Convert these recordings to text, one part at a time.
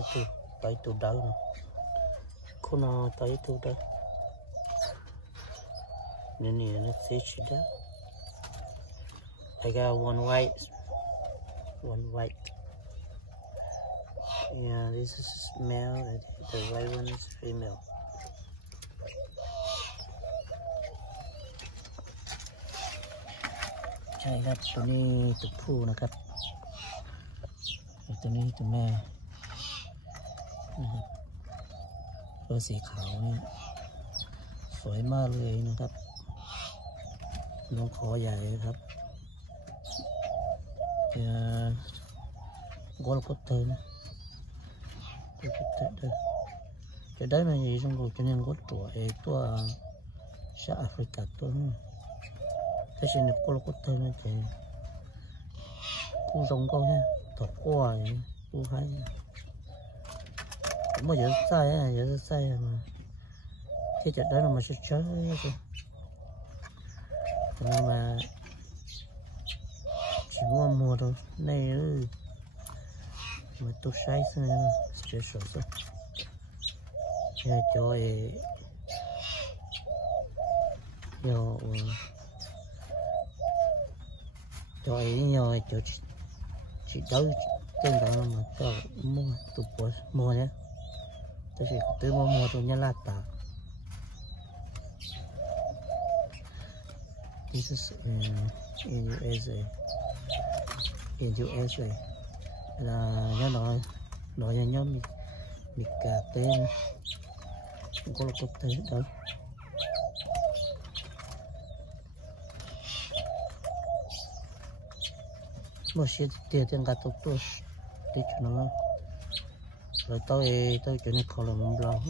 nó tới từ đó rồi cô nó tới từ đó nên nè nó sẽ chỉ đó I got one white yeah, this is male and the white one is female. Chạy gặp tụi này tụi phụ nè gặp tụi này tụi mẹตัวสีขาวนี่สวยมากเลยนะครับน้องคอใหญ่ครับgol cốt tơ này cái đấy là gì trong cuộc cho nên có tua sa Africa tua thế nên gol cốt tơ này thì cũng giống câu ha thật quá cũng hay mà giờ sai mà cái chuyện đó là mà sẽ chơi nhưng mà chỉ mua thôi này mà tôi sai xong sẽ sửa xong cho nhiều cho chị đấu trên đó mà cho mua tụi mua nhé tôi chỉ tự mua tụi nhà lát tà. This is in USA là nhớ nói nhớ mình cà tên có là có thể đâu một số tiền cả tôi để cho nó rồi tôi cho nó không làm lâu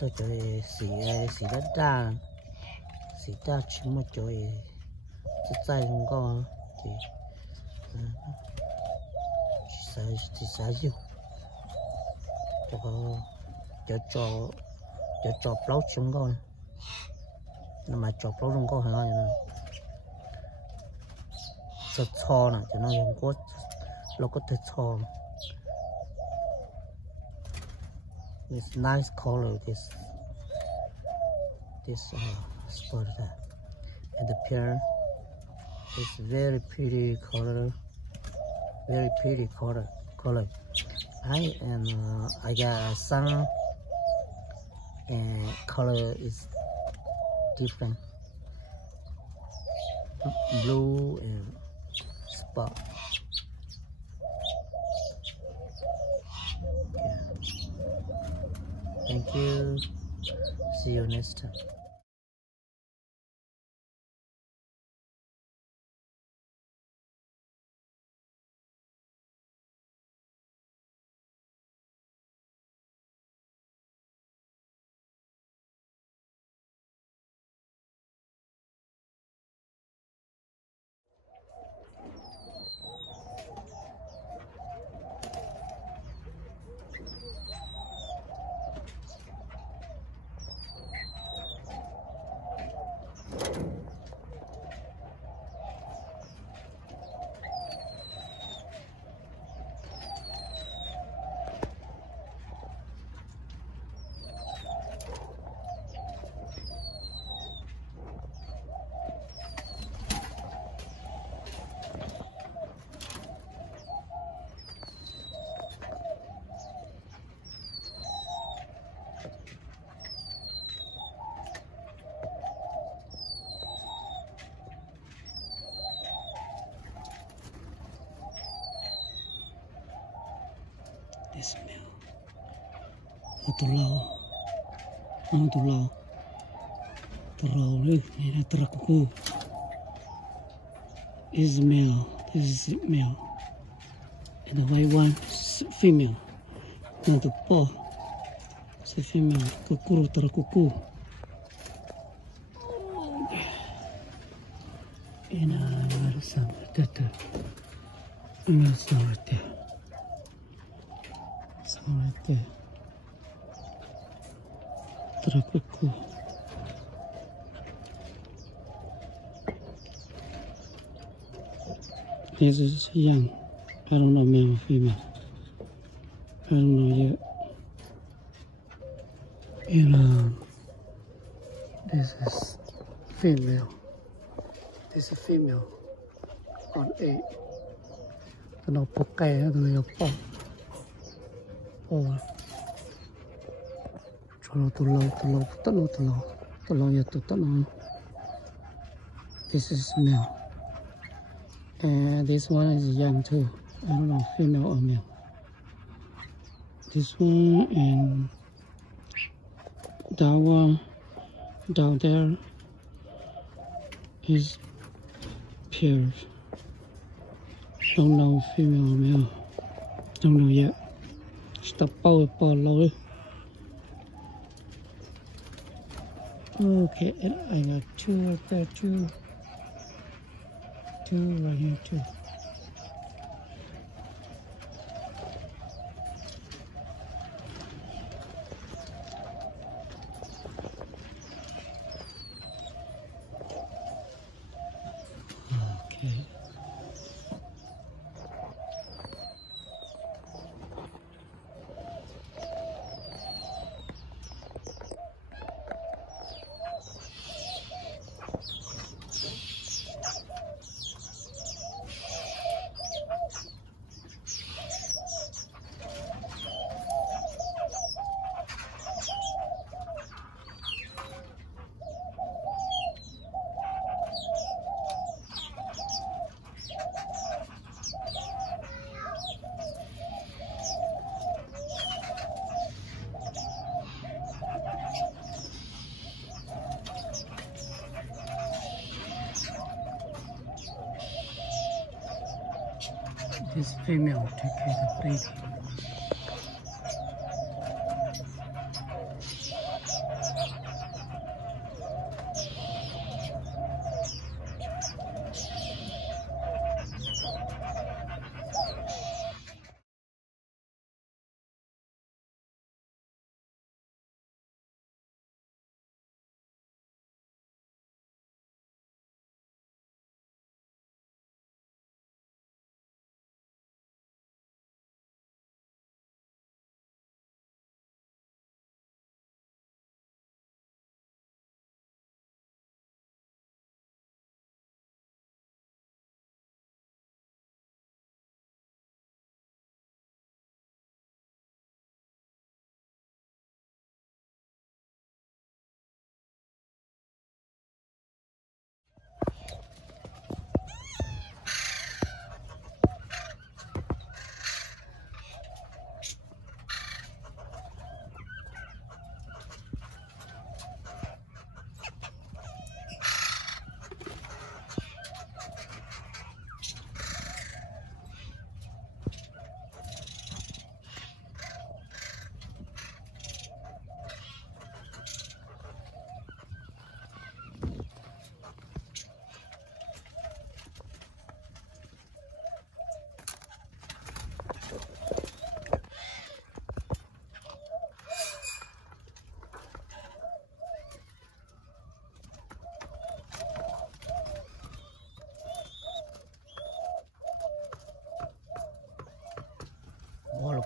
tôi cho xì đất chỉ một chỗ chạy không có thì xài nhiều cho plau chúng con nhưng mà cho plau không có hay là rất to nè cho nó không có nó có thể to. It's nice color this spot and the pear is very pretty color. I got some and color is different, blue and spot. Okay. Thank you. See you next time. Smell. Terlalu ini terlalu is male, this is male, and the white one is female. Now the paw is female. Kukuru terkuku. And another some right there. Another some right there. Some right there. Terkuku. This is young. I don't know, male or female. I don't know yet. And this is female. This is female on 8. Nó bọc cây nó người bọc. Cho nó tụi lâu giờ tụi nó. This is male. And this one is young too. I don't know, female or male. This one and that one down there is pairs. Don't know female or male. Don't know yet. Stop power low. Okay, and I got 2 right there, 2 right here, 2. Okay. This female take care of the baby.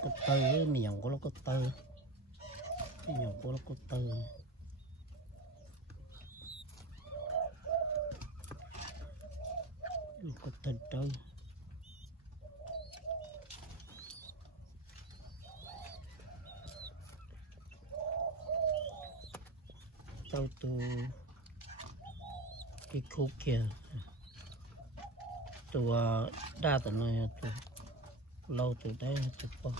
Có tơ miệng của nó có tơ, miệng của nó có tơ, có tơ tơ. Tao từ cái khu kia, từ đa từ nơi từ lâu từ đấy từ bao.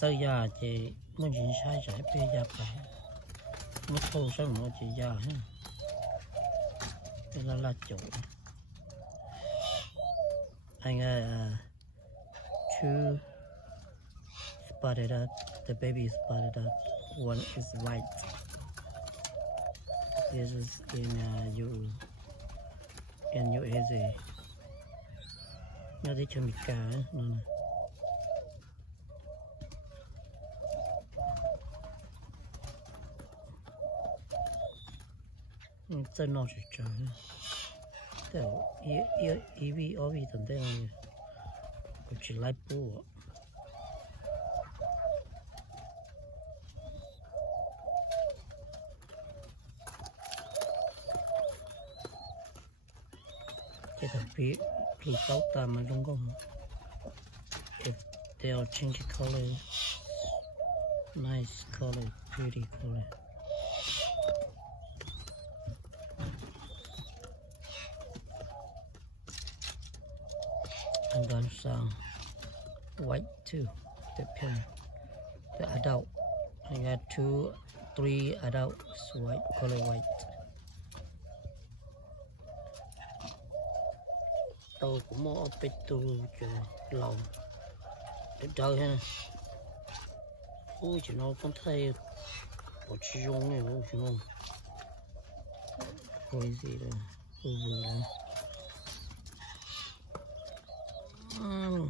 Tới giờ thì muốn chuyện sai sẽ bây giờ phải mất thâu sao mà chị giờ ha, cái là chủ anh two spotted up, the baby is spotted up, one is white. This is in USA. Nó đi chơi cá nó nè. Chân nó chỉ trời. Thế ý vì ở vì tận thế này. 我只来补。这个比高大嘛，中共。If they'll change color, nice color, pretty color. I'm going to some white too, the parent, the adult. I got 2, 3 adults, white, color white. Tôi cũng mua bít tu cho lòng để chơi ha. Ôi chỉ nó con thấy bỏ chi dùng này, ôi chỉ nó coi gì đây, vừa vừa